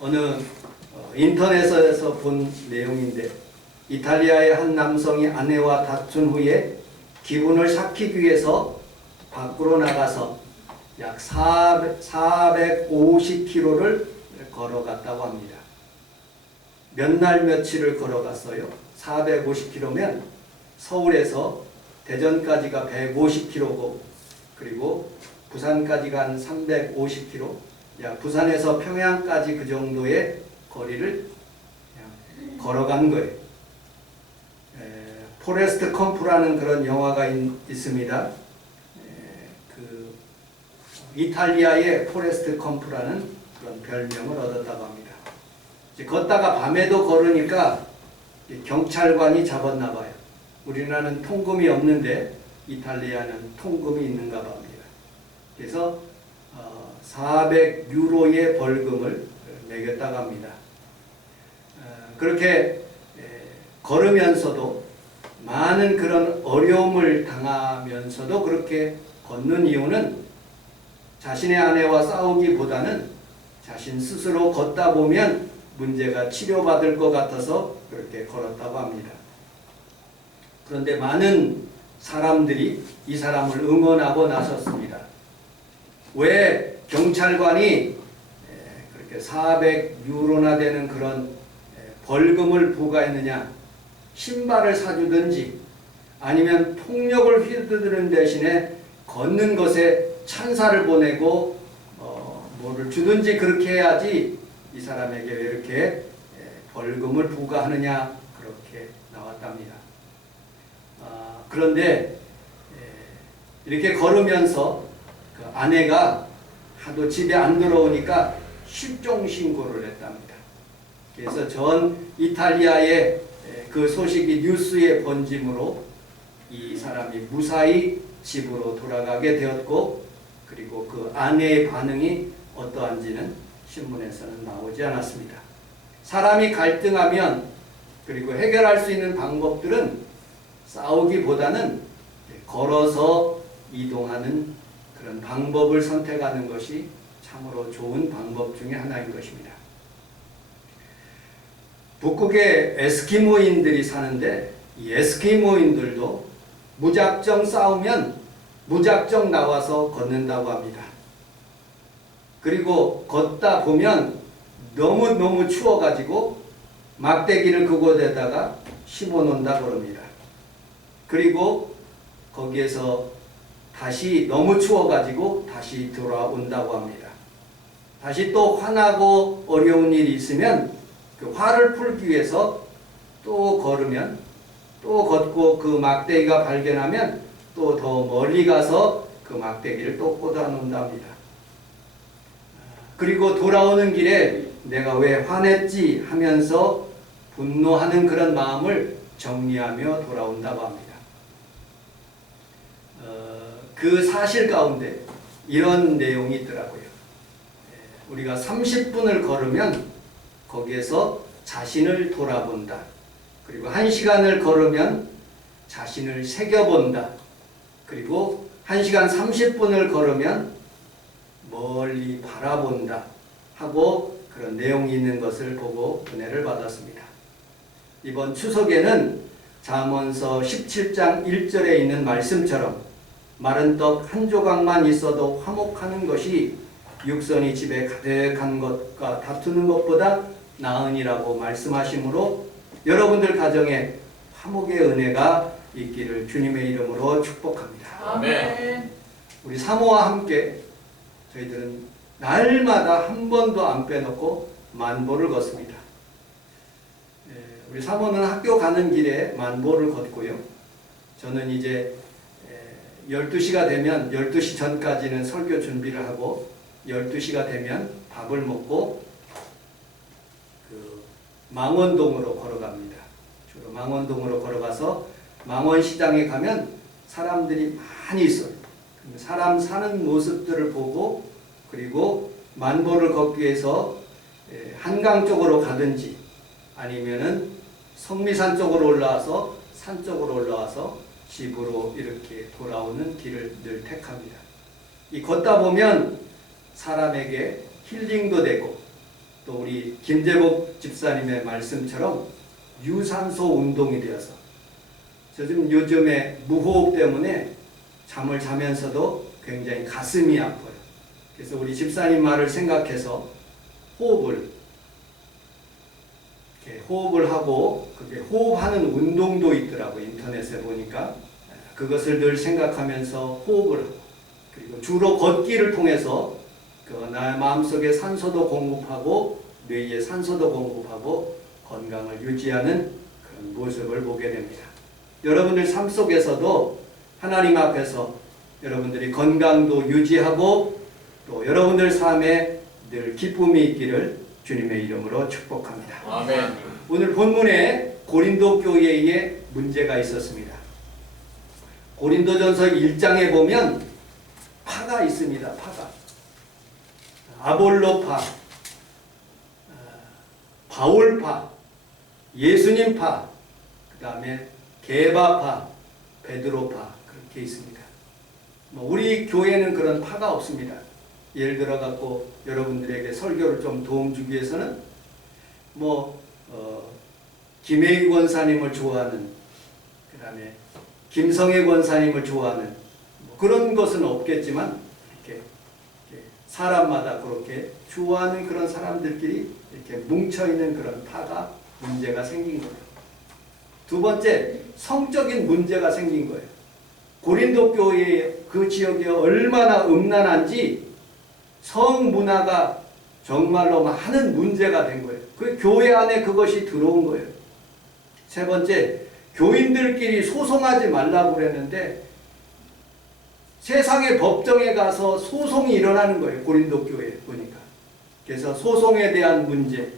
어느 인터넷에서 본 내용인데, 이탈리아의 한 남성이 아내와 다툰 후에 기분을 삭히기 위해서 밖으로 나가서 약 450km를 걸어갔다고 합니다. 몇 날 며칠을 걸어갔어요? 450km면 서울에서 대전까지가 150km고, 그리고 부산까지가 한 350km, 약 부산에서 평양까지 그 정도의 거리를 걸어간 거예요. 포레스트 컴프라는 그런 영화가 있습니다. 그 이탈리아의 포레스트 컴프라는 그런 별명을 얻었다고 합니다. 이제 걷다가 밤에도 걸으니까 경찰관이 잡았나 봐요. 우리나라는 통금이 없는데 이탈리아는 통금이 있는가 봅니다. 그래서 400유로의 벌금을 매겼다고 합니다. 그렇게 걸으면서도 많은 그런 어려움을 당하면서도 그렇게 걷는 이유는 자신의 아내와 싸우기보다는 자신 스스로 걷다 보면 문제가 치료받을 것 같아서 그렇게 걸었다고 합니다. 그런데 많은 사람들이 이 사람을 응원하고 나섰습니다. 왜 경찰관이 그렇게 400유로나 되는 그런 벌금을 부과했느냐? 신발을 사주든지 아니면 폭력을 휘두르는 대신에 걷는 것에 찬사를 보내고 뭐를 주든지 그렇게 해야지 이 사람에게 왜 이렇게 벌금을 부과하느냐, 그렇게 나왔답니다. 그런데 이렇게 걸으면서 그 아내가 하도 집에 안 들어오니까 실종 신고를 했답니다. 그래서 전 이탈리아의 그 소식이 뉴스에 번짐으로 이 사람이 무사히 집으로 돌아가게 되었고, 그리고 그 아내의 반응이 어떠한지는 신문에서는 나오지 않았습니다. 사람이 갈등하면, 그리고 해결할 수 있는 방법들은 싸우기보다는 걸어서 이동하는 그런 방법을 선택하는 것이 참으로 좋은 방법 중에 하나인 것입니다. 북극에 에스키모인들이 사는데, 이 에스키모인들도 무작정 싸우면 무작정 나와서 걷는다고 합니다. 그리고 걷다 보면 너무 추워가지고 막대기를 그곳에다가 심어놓는다고 합니다. 그리고 거기에서 다시 너무 추워가지고 다시 돌아온다고 합니다. 다시 또 화나고 어려운 일이 있으면 그 화를 풀기 위해서 또 걸으면, 또 걷고 그 막대기가 발견하면 또 더 멀리 가서 그 막대기를 또 꽂아 놓는답니다. 그리고 돌아오는 길에 내가 왜 화냈지 하면서 분노하는 그런 마음을 정리하며 돌아온다고 합니다. 그 사실 가운데 이런 내용이 있더라고요. 우리가 30분을 걸으면 거기에서 자신을 돌아본다. 그리고 1시간을 걸으면 자신을 새겨본다. 그리고 1시간 30분을 걸으면 멀리 바라본다 하고 그런 내용이 있는 것을 보고 은혜를 받았습니다. 이번 추석에는 잠언서 17장 1절에 있는 말씀처럼 마른 떡 한 조각만 있어도 화목하는 것이 육선이 집에 가득한 것과 다투는 것보다 나으니라고 말씀하시므로 여러분들 가정에 화목의 은혜가 있기를 주님의 이름으로 축복합니다. 아멘. 우리 사모와 함께 저희들은 날마다 한 번도 안 빼놓고 만보를 걷습니다. 우리 사모는 학교 가는 길에 만보를 걷고요. 저는 이제 12시가 되면 12시 전까지는 설교 준비를 하고 12시가 되면 밥을 먹고 그 망원동으로 걸어갑니다. 주로 망원동으로 걸어가서 망원시장에 가면 사람들이 많이 있어요. 사람 사는 모습들을 보고, 그리고 만보를 걷기 위해서 한강 쪽으로 가든지 아니면은 성미산 쪽으로 올라와서 산 쪽으로 올라와서 집으로 이렇게 돌아오는 길을 늘 택합니다. 이 걷다 보면 사람에게 힐링도 되고 또 우리 김재복 집사님의 말씀처럼 유산소 운동이 되어서 요즘에 무호흡 때문에 잠을 자면서도 굉장히 가슴이 아파요. 그래서 우리 집사님 말을 생각해서 호흡을 하고 그게 호흡하는 운동도 있더라고요. 인터넷에 보니까 그것을 늘 생각하면서 호흡을 하고 그리고 주로 걷기를 통해서 나의 마음속에 산소도 공급하고 뇌에 산소도 공급하고 건강을 유지하는 그런 모습을 보게 됩니다. 여러분들 삶 속에서도 하나님 앞에서 여러분들이 건강도 유지하고 또 여러분들 삶에 늘 기쁨이 있기를 주님의 이름으로 축복합니다. 아멘. 오늘 본문에 고린도 교회에 문제가 있었습니다. 고린도전서 1장에 보면 파가 있습니다. 파가. 아볼로파, 바울파, 예수님파, 그 다음에 게바파, 베드로파 그렇게 있습니다. 우리 교회는 그런 파가 없습니다. 예를 들어 갖고 여러분들에게 설교를 좀 도움 주기 위해서는 김혜희 권사님을 좋아하는 그 다음에 김성애 권사님을 좋아하는 그런 것은 없겠지만 이렇게 사람마다 그렇게 좋아하는 그런 사람들끼리 이렇게 뭉쳐있는 그런 파가 문제가 생긴 거예요. 두 번째, 성적인 문제가 생긴 거예요. 고린도 교회 그 지역이 얼마나 음란한지 성문화가 정말로 많은 문제가 된 거예요. 그 교회 안에 그것이 들어온 거예요. 세 번째, 교인들끼리 소송하지 말라고 그랬는데 세상의 법정에 가서 소송이 일어나는 거예요. 고린도 교회에 보니까. 그래서 소송에 대한 문제,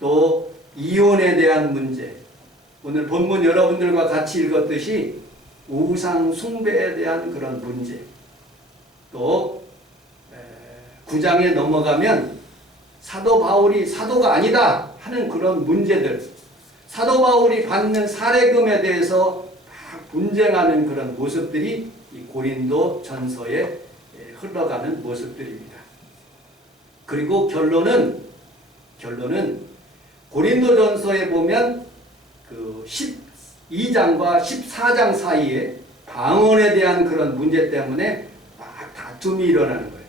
또 이혼에 대한 문제, 오늘 본문 여러분들과 같이 읽었듯이 우상 숭배에 대한 그런 문제, 또 9장에 넘어가면 사도 바울이 사도가 아니다 하는 그런 문제들, 사도 바울이 받는 사례금에 대해서 막 분쟁하는 그런 모습들이 이 고린도 전서에 흘러가는 모습들입니다. 그리고 결론은 고린도 전서에 보면 그 12장과 14장 사이에 방언에 대한 그런 문제 때문에 막 다툼이 일어나는 거예요.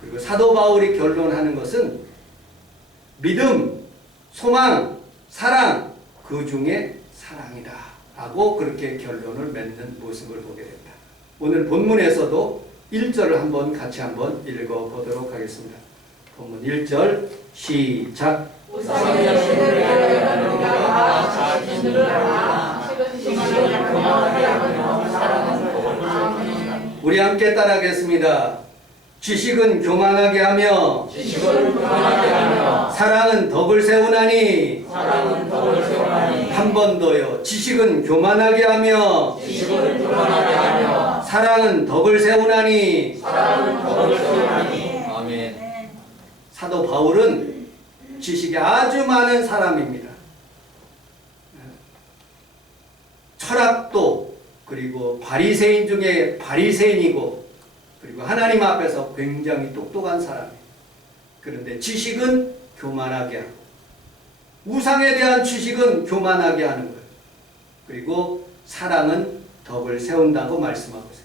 그리고 사도 바울이 결론하는 것은 믿음, 소망, 사랑, 그 중에 사랑이다 하고 그렇게 결론을 맺는 모습을 보게 됩니다. 오늘 본문에서도 1절을 같이 한번 읽어보도록 하겠습니다. 본문 1절 시작. 우리 함께 따라하겠습니다. 지식은 교만하게 하며 사랑은 덕을 세우나니. 한 번 더요. 지식은 교만하게 하며 사랑은 덕을 세우나니. 아멘. 사도 바울은 지식이 아주 많은 사람입니다. 철학도 그리고 바리새인 중에 바리새인이고 그리고 하나님 앞에서 굉장히 똑똑한 사람이에요. 그런데 지식은 교만하게 하고 우상에 대한 지식은 교만하게 하는 거예요. 그리고 사랑은 덕을 세운다고 말씀하고 있어요.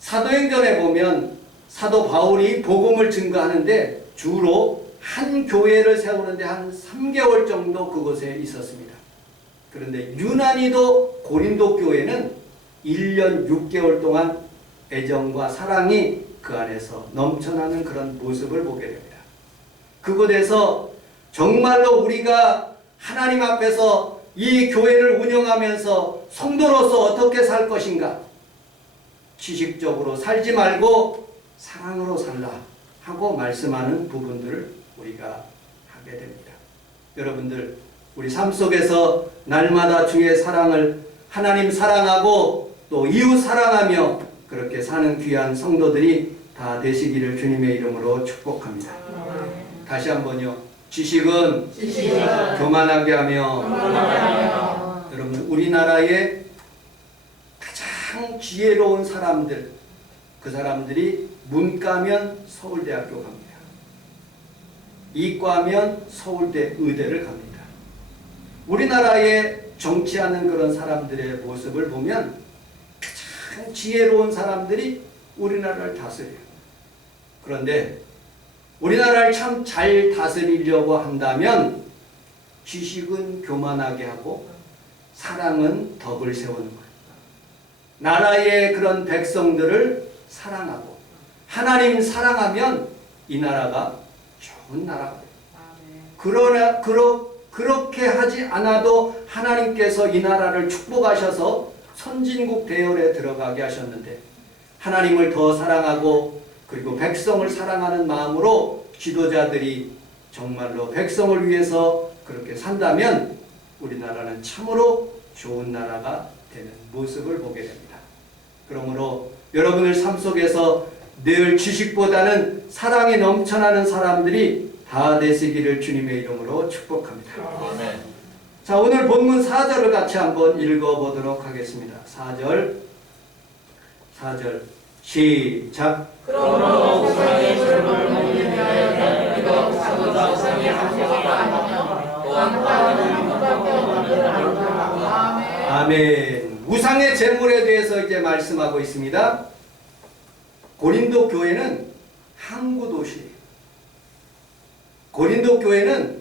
사도행전에 보면 사도 바울이 복음을 증거하는데 주로 한 교회를 세우는데 한 3개월 정도 그곳에 있었습니다. 그런데 유난히도 고린도 교회는 1년 6개월 동안 애정과 사랑이 그 안에서 넘쳐나는 그런 모습을 보게 됩니다. 그곳에서 정말로 우리가 하나님 앞에서 이 교회를 운영하면서 성도로서 어떻게 살 것인가, 지식적으로 살지 말고 사랑으로 살라 하고 말씀하는 부분들을 우리가 하게 됩니다. 여러분들, 우리 삶 속에서 날마다 주의 사랑을 하나님 사랑하고 또 이웃 사랑하며 그렇게 사는 귀한 성도들이 다 되시기를 주님의 이름으로 축복합니다. 다시 한번요. 지식은 교만하게 하며. 여러분, 우리나라의 가장 지혜로운 사람들, 그 사람들이 문과면 서울대학교 갑니다. 이과면 서울대 의대를 갑니다. 우리나라에 정치하는 그런 사람들의 모습을 보면 가장 지혜로운 사람들이 우리나라를 다스려요. 그런데 우리나라를 참 잘 다스리려고 한다면 지식은 교만하게 하고 사랑은 덕을 세우는 거예요. 나라의 그런 백성들을 사랑하고 하나님 사랑하면 이 나라가 좋은 나라가 돼요. 그러나 그렇게 하지 않아도 하나님께서 이 나라를 축복하셔서 선진국 대열에 들어가게 하셨는데 하나님을 더 사랑하고 그리고 백성을 사랑하는 마음으로 지도자들이 정말로 백성을 위해서 그렇게 산다면 우리나라는 참으로 좋은 나라가 되는 모습을 보게 됩니다. 그러므로 여러분의 삶 속에서 늘 지식보다는 사랑이 넘쳐나는 사람들이 다 되시기를 주님의 이름으로 축복합니다. 아멘. 자, 오늘 본문 4절을 같이 한번 읽어보도록 하겠습니다. 4절 시작. 그러므로 우상의 젊음을 먹는 자의 이거 사고자 우상의 함정을 안하며 또한 하나님은 누구밖에 없는 하리라. 아멘. 우상의 제물에 대해서 이제 말씀하고 있습니다. 고린도 교회는 항구 도시예요. 고린도 교회는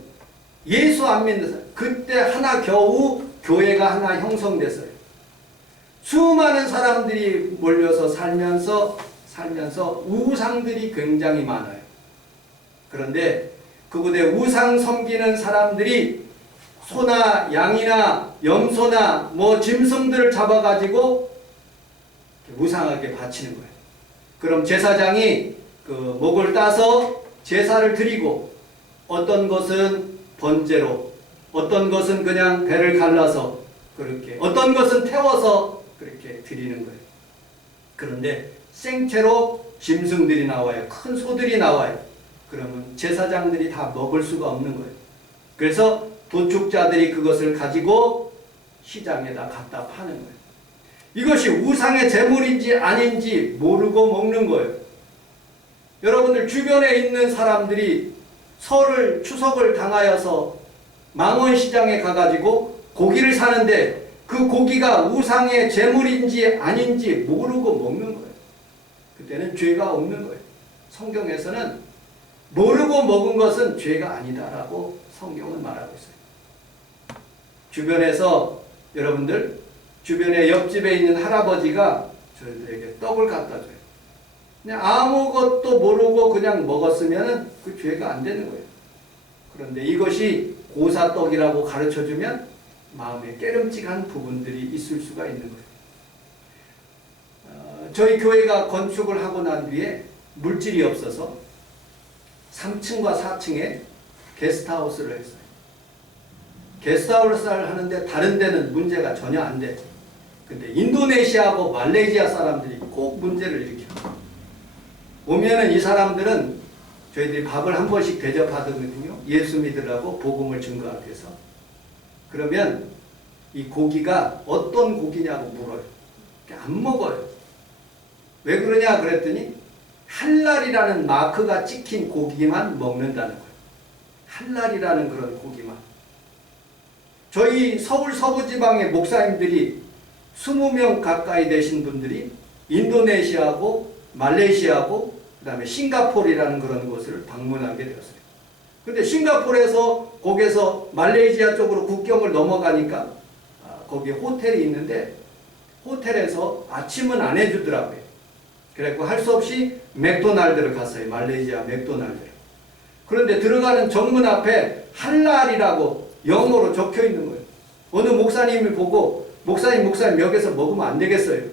예수 안 믿는 사람, 그때 하나 겨우 교회가 하나 형성됐어요. 수많은 사람들이 몰려서 살면서 우상들이 굉장히 많아요. 그런데 그곳에 우상 섬기는 사람들이 소나 양이나 염소나 짐승들을 잡아가지고 우상하게 바치는 거예요. 그럼 제사장이 그 목을 따서 제사를 드리고 어떤 것은 번제로, 어떤 것은 그냥 배를 갈라서 그렇게, 어떤 것은 태워서 그렇게 드리는 거예요. 그런데 생채로 짐승들이 나와요. 큰 소들이 나와요. 그러면 제사장들이 다 먹을 수가 없는 거예요. 그래서 도축자들이 그것을 가지고 시장에다 갖다 파는 거예요. 이것이 우상의 제물인지 아닌지 모르고 먹는 거예요. 여러분들 주변에 있는 사람들이 추석을 당하여서 망원시장에 가가지고 고기를 사는데 그 고기가 우상의 제물인지 아닌지 모르고 먹는 거예요. 그때는 죄가 없는 거예요. 성경에서는 모르고 먹은 것은 죄가 아니다라고 성경은 말하고 있어요. 주변에서 여러분들 주변에 옆집에 있는 할아버지가 저희들에게 떡을 갖다 줘요. 그냥 아무것도 모르고 그냥 먹었으면 그 죄가 안 되는 거예요. 그런데 이것이 고사떡이라고 가르쳐주면 마음에 깨름직한 부분들이 있을 수가 있는 거예요. 저희 교회가 건축을 하고 난 뒤에 물질이 없어서 3층과 4층에 게스트하우스를 했어요. 게스트하우스를 하는데 다른 데는 문제가 전혀 안 돼. 근데 인도네시아하고 말레이시아 사람들이 꼭 문제를 일으켜요. 오면은 이 사람들은 저희들이 밥을 한 번씩 대접하거든요. 예수 믿으라고 복음을 증거하기 위해서. 그러면 이 고기가 어떤 고기냐고 물어요. 안 먹어요. 왜 그러냐 그랬더니 할랄이라는 마크가 찍힌 고기만 먹는다는 거예요. 할랄이라는 그런 고기만. 저희 서울 서부지방의 목사님들이 20명 가까이 되신 분들이 인도네시아하고 말레이시아하고 그 다음에 싱가포르라는 그런 곳을 방문하게 되었어요. 그런데 싱가포르에서 거기서 말레이시아 쪽으로 국경을 넘어가니까 거기 호텔이 있는데 호텔에서 아침은 안 해주더라고요. 그래서 할 수 없이 맥도날드를 갔어요. 말레이시아 맥도날드를. 그런데 들어가는 정문 앞에 할랄이라고 영어로 적혀 있는 거예요. 어느 목사님이 보고 목사님 여기서 먹으면 안 되겠어요.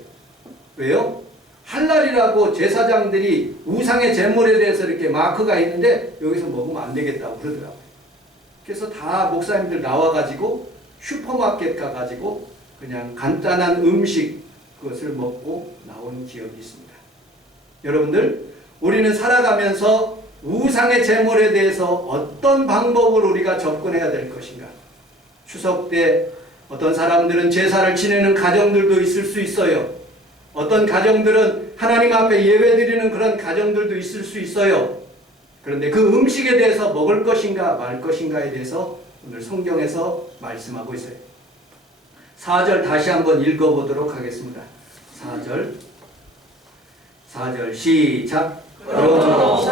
왜요? 할랄이라고 제사장들이 우상의 제물에 대해서 이렇게 마크가 있는데 여기서 먹으면 안 되겠다고 그러더라고요. 그래서 다 목사님들 나와가지고 슈퍼마켓 가가지고 그냥 간단한 음식 그것을 먹고 나온 기억이 있습니다. 여러분들, 우리는 살아가면서 우상의 제물에 대해서 어떤 방법으로 우리가 접근해야 될 것인가? 추석 때 어떤 사람들은 제사를 지내는 가정들도 있을 수 있어요. 어떤 가정들은 하나님 앞에 예배드리는 그런 가정들도 있을 수 있어요. 그런데 그 음식에 대해서 먹을 것인가 말 것인가에 대해서 오늘 성경에서 말씀하고 있어요. 4절 다시 한번 읽어보도록 하겠습니다. 4절 시작. 그러므로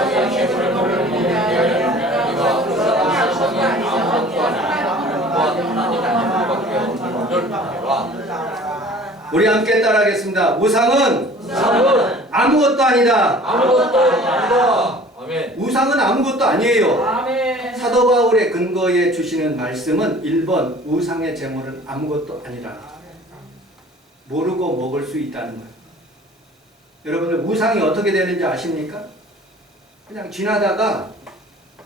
우리 함께 따라하겠습니다. 우상은 아무것도 아니다. 아멘. 우상은 아무것도 아니에요. 아멘. 사도 바울의 근거에 주시는 말씀은 1번 우상의 제물은 아무것도 아니라 모르고 먹을 수 있다는 거예요. 여러분들 우상이 어떻게 되는지 아십니까? 그냥 지나다가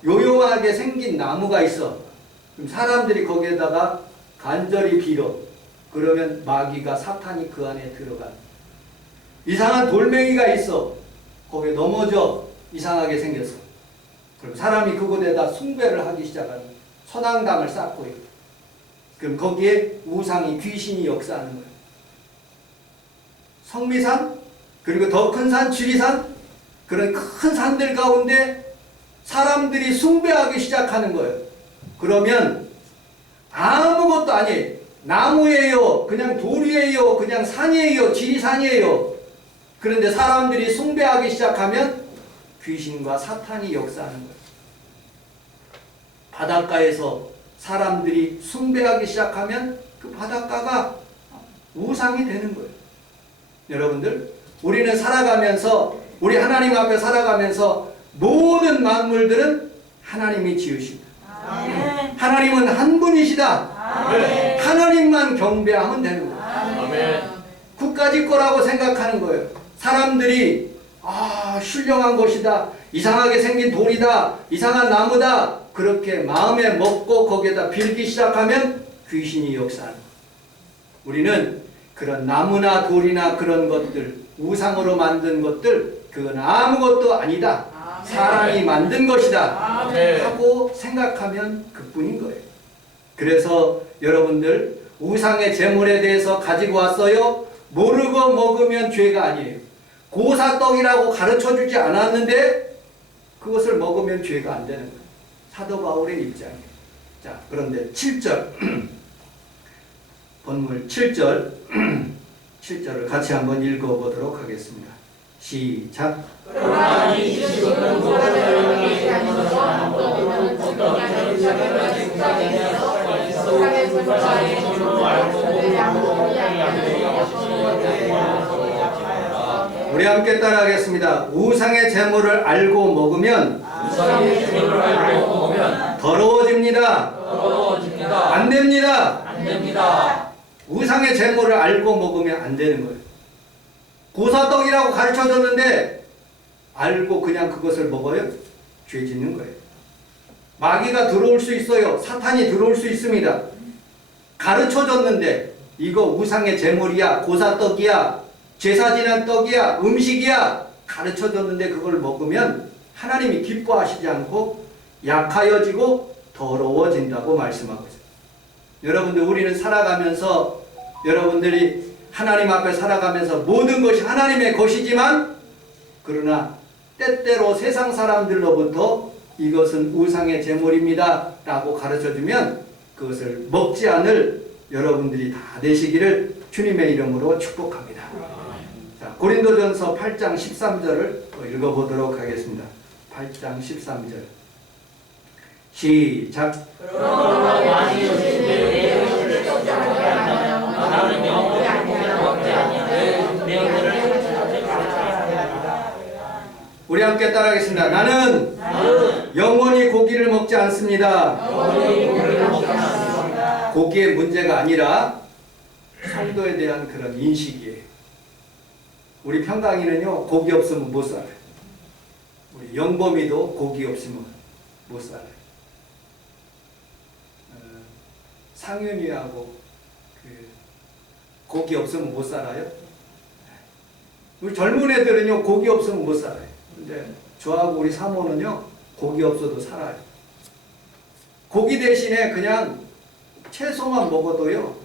요요하게 생긴 나무가 있어. 그럼 사람들이 거기에다가 간절히 빌어. 그러면 마귀가 사탄이 그 안에 들어가. 이상한 돌멩이가 있어. 거기에 넘어져. 이상하게 생겼어. 그럼 사람이 그곳에다 숭배를 하기 시작하는 거예요. 선앙담을 쌓고요. 그럼 거기에 우상이 귀신이 역사하는 거예요. 성미산 그리고 더 큰 산 지리산 그런 큰 산들 가운데 사람들이 숭배하기 시작하는 거예요. 그러면 아무것도 아니에요. 나무예요. 그냥 돌이에요. 그냥 산이에요. 지리산이에요. 그런데 사람들이 숭배하기 시작하면 귀신과 사탄이 역사하는 거예요. 바닷가에서 사람들이 숭배하기 시작하면 그 바닷가가 우상이 되는 거예요. 여러분들, 우리는 살아가면서 우리 하나님 앞에 살아가면서 모든 만물들은 하나님이 지으십니다. 아멘. 하나님은 한 분이시다. 아멘. 하나님만 경배하면 되는 거예요. 아멘. 그까짓 거라고 생각하는 거예요. 사람들이 신령한 것이다. 이상하게 생긴 돌이다. 이상한 나무다. 그렇게 마음에 먹고 거기에다 빌기 시작하면 귀신이 역사하는 거예요. 우리는 그런 나무나 돌이나 그런 것들, 우상으로 만든 것들, 그건 아무것도 아니다. 사람이 만든 것이다. 아멘. 하고 생각하면 그뿐인 거예요. 그래서 여러분들 우상의 제물에 대해서 가지고 왔어요. 모르고 먹으면 죄가 아니에요. 고사떡이라고 가르쳐주지 않았는데 그것을 먹으면 죄가 안 되는 거예요. 사도 바울의 입장이에요. 자, 그런데 7절 본문 7절 7절을 같이 한번 읽어보도록 하겠습니다. 시작. 그러나 이 지식은 모라를 위해 아니고 아무것도 어떤 자기를 생각해서 세상의 분과의 주로 알고 양보하지 우리 함께 따라하겠습니다. 우상의 제물을 알고 먹으면 우상의 주를 알고 먹으면 더러워집니다. 더러워집니다. 안 됩니다. 안 됩니다. 우상의 제물을 알고 먹으면 안 되는 거예요. 고사떡이라고 가르쳐줬는데 알고 그냥 그것을 먹어요? 죄 짓는 거예요. 마귀가 들어올 수 있어요. 사탄이 들어올 수 있습니다. 가르쳐줬는데 이거 우상의 제물이야, 고사떡이야, 제사 지난 떡이야, 음식이야 가르쳐줬는데 그걸 먹으면 하나님이 기뻐하시지 않고 약하여지고 더러워진다고 말씀하고 있어요. 여러분들 우리는 살아가면서 여러분들이 하나님 앞에 살아가면서 모든 것이 하나님의 것이지만 그러나 때때로 세상 사람들로부터 이것은 우상의 제물입니다 라고 가르쳐주면 그것을 먹지 않을 여러분들이 다 되시기를 주님의 이름으로 축복합니다. 자, 고린도전서 8장 13절을 읽어보도록 하겠습니다. 8장 13절 시작. 그러나 많이 주신 내 것을 걱정하지 않으면 나는 영원히 먹지 아니하되 내 영혼을 우리 함께 따라하겠습니다. 나는 영원히 고기를 먹지 않습니다. 고기의 문제가 아니라 성도에 대한 그런 인식이에요. 우리 평강이는요 고기 없으면 못 살아요. 우리 영범이도 고기 없으면 못 살아요. 상윤이하고 고기 없으면 못 살아요. 우리 젊은 애들은요 고기 없으면 못 살아요. 근데 저하고 우리 사모는요 고기 없어도 살아요. 고기 대신에 그냥 채소만 먹어도요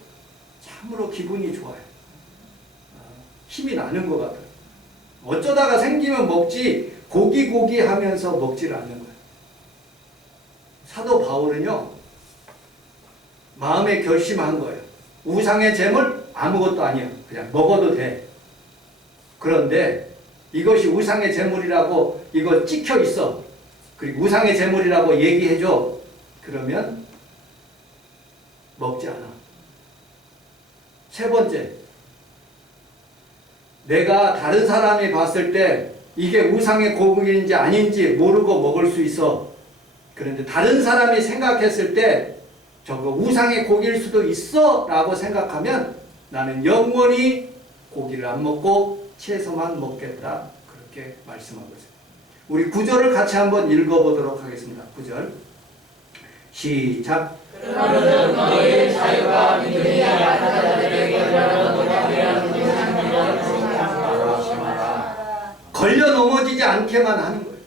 참으로 기분이 좋아요. 힘이 나는 것 같아요. 어쩌다가 생기면 먹지 고기 하면서 먹지를 않는 거예요. 사도 바울은요, 마음에 결심한 거예요. 우상의 제물 아무것도 아니야. 그냥 먹어도 돼. 그런데 이것이 우상의 제물이라고 이거 찍혀 있어. 그리고 우상의 제물이라고 얘기해줘. 그러면 먹지 않아. 세 번째, 내가 다른 사람이 봤을 때 이게 우상의 고기인지 아닌지 모르고 먹을 수 있어. 그런데 다른 사람이 생각했을 때 저거 우상의 고기일 수도 있어 라고 생각하면 나는 영원히 고기를 안 먹고 채소만 먹겠다. 그렇게 말씀하고 있습니다. 우리 구절을 같이 한번 읽어보도록 하겠습니다. 9절 시작. 그러므로 너희의 자유가 믿음이 약한 자들에게 걸려 넘어지지 않게만 하는 거예요.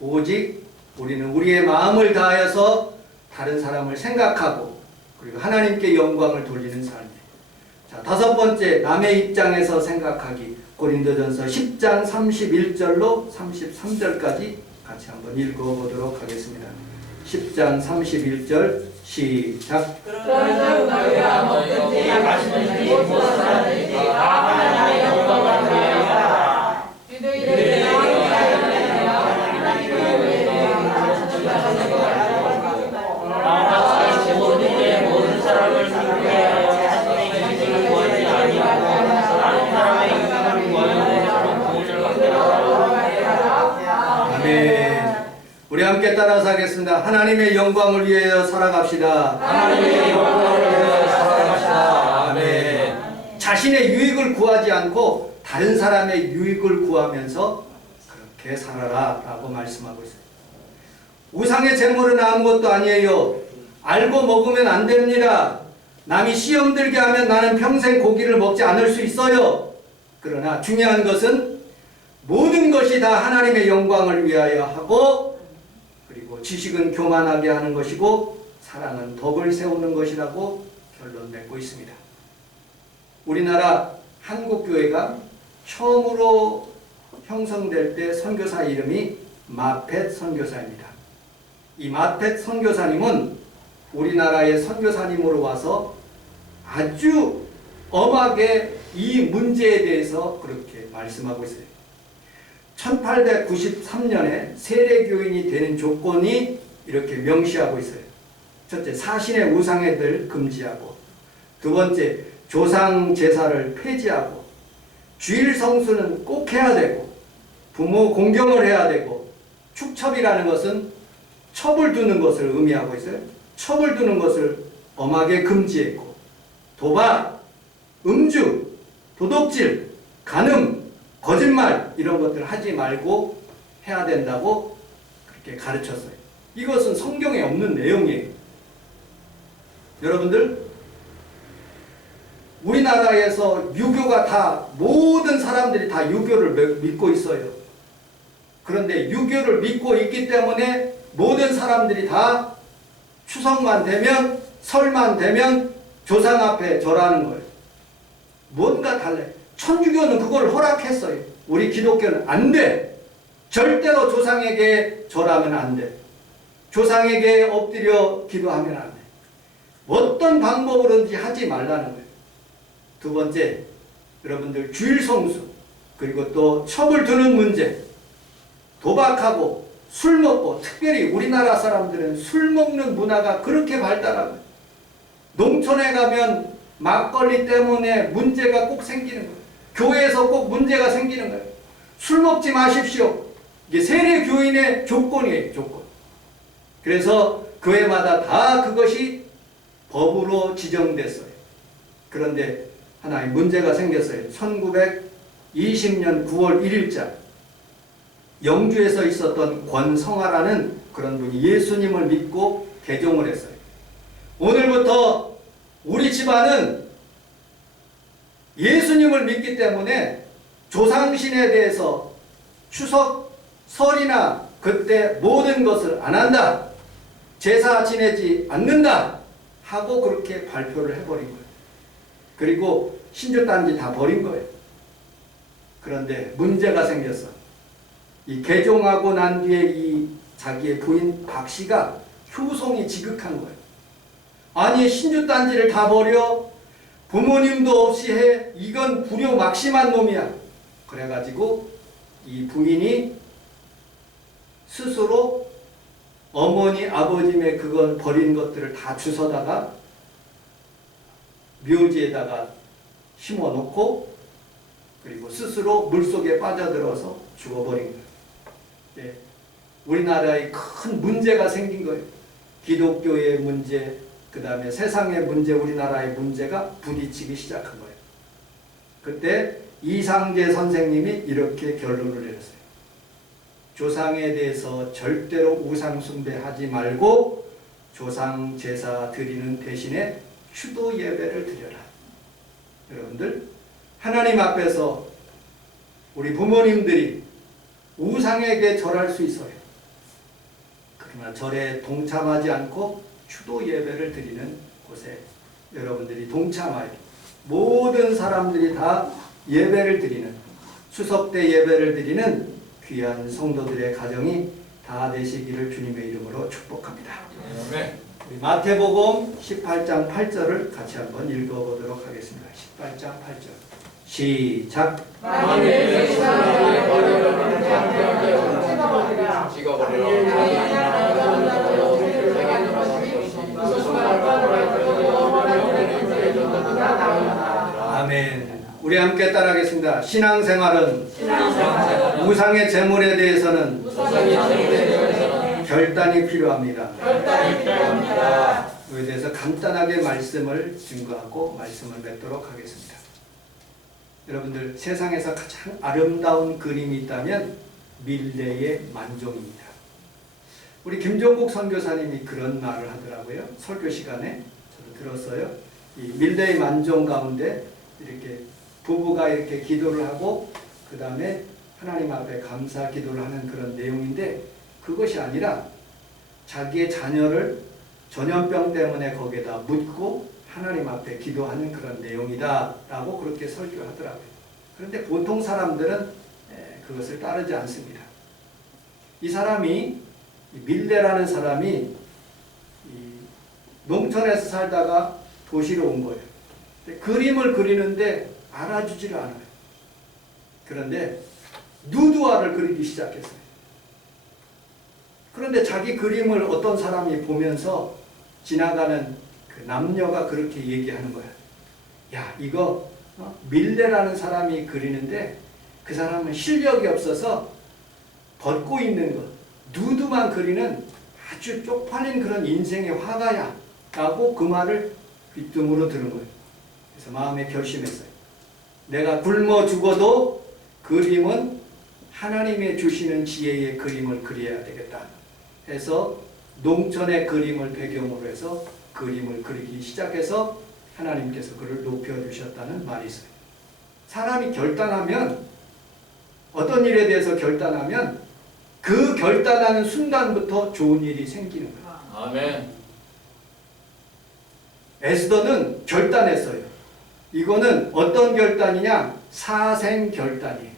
오직 우리는 우리의 마음을 다하여서 다른 사람을 생각하고 그리고 하나님께 영광을 돌리는 삶이에요. 자, 다섯 번째, 남의 입장에서 생각하기. 고린도전서 10장 31절로 33절까지 같이 한번 읽어보도록 하겠습니다. 10장 31절 시작. 그러므로 너희가 먹든지 마시든지 무엇을 하든지 다 하나님의 영광을 위하여라. 유대인들이 모든 사람을 상대하여 자신의 이익을 구하지 아니하고 다른 사람의 이익을 구하는 것으로 구원을 받게 아멘. 우리 함께 따라서 하겠습니다. 하나님의 영광을 위하여 살아갑시다. 하나님의 영광을 위하여 살아갑시다. 아멘. 자신의 유익을 구하지 않고 다른 사람의 유익을 구하면서 그렇게 살아라 라고 말씀하고 있어요. 우상의 제물은 아무것도 아니에요. 알고 먹으면 안 됩니다. 남이 시험 들게 하면 나는 평생 고기를 먹지 않을 수 있어요. 그러나 중요한 것은 모든 것이 다 하나님의 영광을 위하여 하고 그리고 지식은 교만하게 하는 것이고 사랑은 덕을 세우는 것이라고 결론 맺고 있습니다. 우리나라 한국교회가 처음으로 형성될 때 선교사 이름이 마펫 선교사입니다. 이 마펫 선교사님은 우리나라의 선교사님으로 와서 아주 엄하게 이 문제에 대해서 그렇게 말씀하고 있어요. 1893년에 세례교인이 되는 조건이 이렇게 명시하고 있어요. 첫째, 사신의 우상회를 금지하고, 두 번째, 조상 제사를 폐지하고, 주일 성수는 꼭 해야 되고, 부모 공경을 해야 되고, 축첩이라는 것은 첩을 두는 것을 의미하고 있어요. 첩을 두는 것을 엄하게 금지했고, 도박, 음주, 도둑질, 간음, 거짓말 이런 것들 하지 말고 해야 된다고 그렇게 가르쳤어요. 이것은 성경에 없는 내용이에요. 여러분들, 우리나라에서 유교가 다 모든 사람들이 다 유교를 믿고 있어요. 그런데 유교를 믿고 있기 때문에 모든 사람들이 다 추석만 되면 설만 되면 조상 앞에 절하는 거예요. 뭔가 달라요. 천주교는 그걸 허락했어요. 우리 기독교는 안 돼. 절대로 조상에게 절하면 안 돼. 조상에게 엎드려 기도하면 안 돼. 어떤 방법으로든지 하지 말라는 거예요. 두 번째, 여러분들 주일 성수, 그리고 또 첩을 두는 문제, 도박하고 술 먹고, 특별히 우리나라 사람들은 술 먹는 문화가 그렇게 발달하고, 농촌에 가면 막걸리 때문에 문제가 꼭 생기는 거예요. 교회에서 꼭 문제가 생기는 거예요. 술 먹지 마십시오. 이게 세례 교인의 조건이에요, 조건. 그래서 교회마다 다 그것이 법으로 지정됐어요. 그런데 하나의 문제가 생겼어요. 1920년 9월 1일자 영주에서 있었던 권성하라는 그런 분이 예수님을 믿고 개종을 했어요. 오늘부터 우리 집안은 예수님을 믿기 때문에 조상신에 대해서 추석, 설이나 그때 모든 것을 안 한다. 제사 지내지 않는다. 하고 그렇게 발표를 해버린 거예요. 그리고 신주단지 다 버린 거예요. 그런데 문제가 생겼어. 이 개종하고 난 뒤에 이 자기의 부인 박 씨가 효성이 지극한 거예요. 아니 신주단지를 다 버려? 부모님도 없이 해? 이건 불효막심한 놈이야. 그래가지고 이 부인이 스스로 어머니 아버님의 그건 버린 것들을 다 주워다가 묘지에다가 심어놓고 그리고 스스로 물속에 빠져들어서 죽어버린 거예요. 네. 우리나라에 큰 문제가 생긴 거예요. 기독교의 문제, 그 다음에 세상의 문제, 우리나라의 문제가 부딪히기 시작한 거예요. 그때 이상재 선생님이 이렇게 결론을 내렸어요. 조상에 대해서 절대로 우상 숭배하지 말고 조상 제사 드리는 대신에 추도 예배를 드려라. 여러분들 하나님 앞에서 우리 부모님들이 우상에게 절할 수 있어요. 그러나 절에 동참하지 않고 추도 예배를 드리는 곳에 여러분들이 동참하여 모든 사람들이 다 예배를 드리는 추석 때 예배를 드리는 귀한 성도들의 가정이 다 되시기를 주님의 이름으로 축복합니다. 우리 마태복음 18장 8절을 같이 한번 읽어보도록 하겠습니다. 18장 8절 시작. 아멘. 우리 함께 따라하겠습니다. 신앙생활은 우상의 제물에 대해서는 결단이 필요합니다. 그에 대해서 간단하게 말씀을 증거하고 말씀을 맺도록 하겠습니다. 여러분들 세상에서 가장 아름다운 그림이 있다면 밀레의 만종입니다. 우리 김종국 선교사님이 그런 말을 하더라고요. 설교 시간에 저도 들었어요. 이 밀레의 만종 가운데 이렇게 부부가 이렇게 기도를 하고 그 다음에 하나님 앞에 감사 기도를 하는 그런 내용인데 그것이 아니라 자기의 자녀를 전염병 때문에 거기에다 묻고 하나님 앞에 기도하는 그런 내용이다 라고 그렇게 설교를 하더라고요. 그런데 보통 사람들은 그것을 따르지 않습니다. 이 사람이 밀레라는 사람이 농촌에서 살다가 도시로 온 거예요. 그림을 그리는데 알아주지를 않아요. 그런데 누드화를 그리기 시작했어요. 그런데 자기 그림을 어떤 사람이 보면서 지나가는 그 남녀가 그렇게 얘기하는 거야. 야, 이거 밀레라는 사람이 그리는데 그 사람은 실력이 없어서 벗고 있는 것, 누드만 그리는 아주 쪽팔린 그런 인생의 화가야 라고 그 말을 귀등으로 들은 거예요. 그래서 마음에 결심했어요. 내가 굶어 죽어도 그림은 하나님의 주시는 지혜의 그림을 그려야 되겠다 해서 농촌의 그림을 배경으로 해서 그림을 그리기 시작해서 하나님께서 그를 높여주셨다는 말이 있어요. 사람이 결단하면 어떤 일에 대해서 결단하면 그 결단하는 순간부터 좋은 일이 생기는 거예요. 아멘. 에스더는 결단했어요. 이거는 어떤 결단이냐? 사생 결단이에요.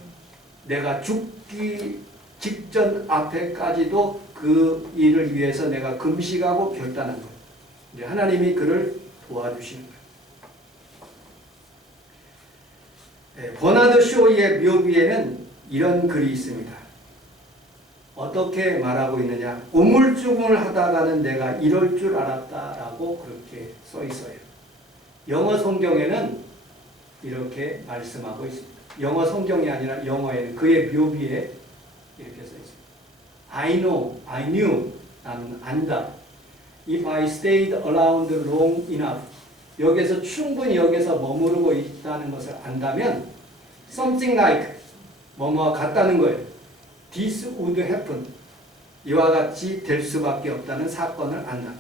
내가 죽기 직전 앞에까지도 그 일을 위해서 내가 금식하고 결단한 거예요. 이제 하나님이 그를 도와주시는 거예요. 버나드 쇼의 묘비에는 이런 글이 있습니다. 어떻게 말하고 있느냐? 우물쭈물 하다가는 내가 이럴 줄 알았다라고 그렇게 써 있어요. 영어 성경에는 이렇게 말씀하고 있습니다. 영어 성경이 아니라 영어에는 그의 묘비에 이렇게 써 있습니다. I know, I knew, 나는 안다. If I stayed around long enough, 여기서 충분히 여기서 머무르고 있다는 것을 안다면 something like, 뭐뭐와 같다는 거예요. This would happen, 이와 같이 될 수밖에 없다는 사건을 안다.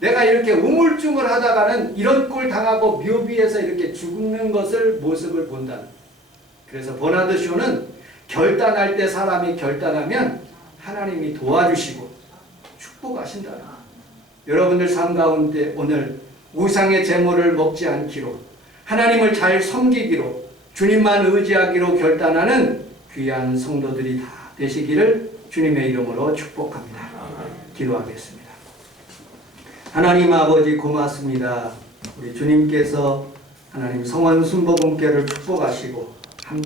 내가 이렇게 우물쭈물 하다가는 이런 꼴 당하고 묘비에서 이렇게 죽는 것을 모습을 본다. 그래서 버나드 쇼는 결단할 때 사람이 결단하면 하나님이 도와주시고 축복하신다. 여러분들 삶 가운데 오늘 우상의 제물을 먹지 않기로 하나님을 잘 섬기기로 주님만 의지하기로 결단하는 귀한 성도들이 다 되시기를 주님의 이름으로 축복합니다. 기도하겠습니다. 하나님 아버지 고맙습니다. 우리 주님께서 하나님 성원 순복음교회를 축복하시고